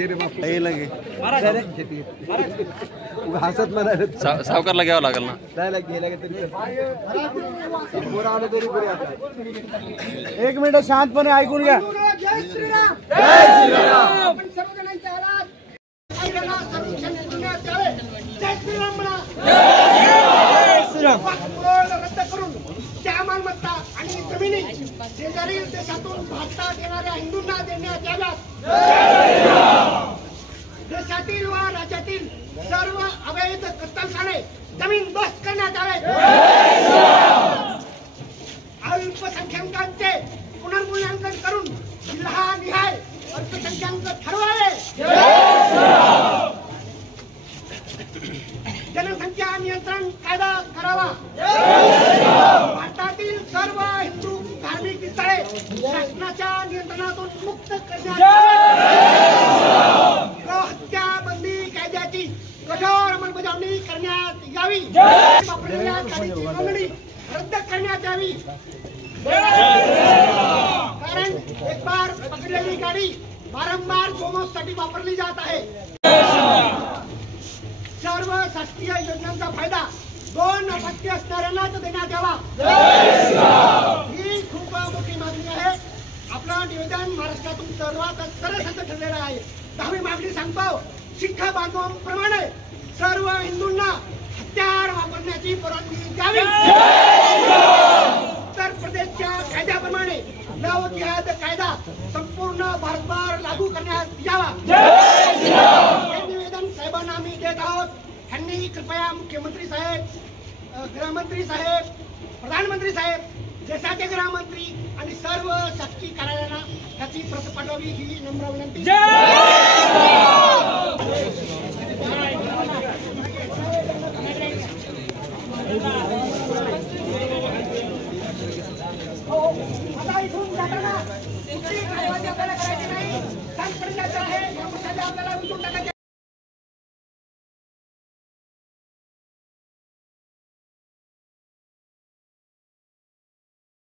लगे हसत म्हणाले सावकारला घ्यावं लागेल ना. एक मिनिट शांतपणे ऐकून घ्या. जय श्रीराम. जय श्रीराम. आपण सर्वजणांच्या आलात आईला सर्वेक्षण करण्यात यावे. जय श्रीराम म्हणा. जय श्रीराम. रद्द करून त्या मालमत्ता आणि जमिनी शेजारील देशातून भारतात येणाऱ्या हिंदूंना देण्यात याव्यात. देशातील व राज्यातील सर्व अवैध कत्तलखाने जमीन बस्त करण्यात यावे. अल्पसंख्याकांचे पुनर्मूल्यांकन करून जिल्हानिहाय अल्पसंख्याक ठरवावे. जनसंख्या नियंत्रण कायदा करावा. भारतातील सर्व हिंदू धार्मिक स्थळे शासनाच्या नियंत्रणातून मुक्त करण्यात हत्या बंदी कायद्याची कठोर अंमलबजावणी करण्यात यावी. वापरलेल्या गाडीची नोंदणी रद्द करण्यात यावी. कारण एक बार पकडलेली गाडी वारंवार गोमोसाठी वापरली जात आहे. सर्व शासकीय योजनांचा फायदा 2 अपत्य असणाऱ्यांनाच देण्यात यावा. ही खूप मोठी मागणी आहे. आपलं निवेदन महाराष्ट्रातून सर्वात सरस असं ठरलेलं आहे. 10वी मागणी सांगतो, शीख बांधवांप्रमाणे सर्व हिंदूंना हत्यार वापरण्याची परवानगी द्यावी. उत्तर प्रदेशच्या कायद्याप्रमाणे लव जिहाद कायदा संपूर्ण भारतभर लागू करण्यात यावा. हे निवेदन साहेबांना आम्ही देत आहोत. त्यांनी कृपया मुख्यमंत्री साहेब, गृहमंत्री साहेब, प्रधानमंत्री साहेब, देशाचे गृहमंत्री आणि सर्व शासकीय कार्यालयांना त्याची प्रत पाठवावी ही नम्र विनंती.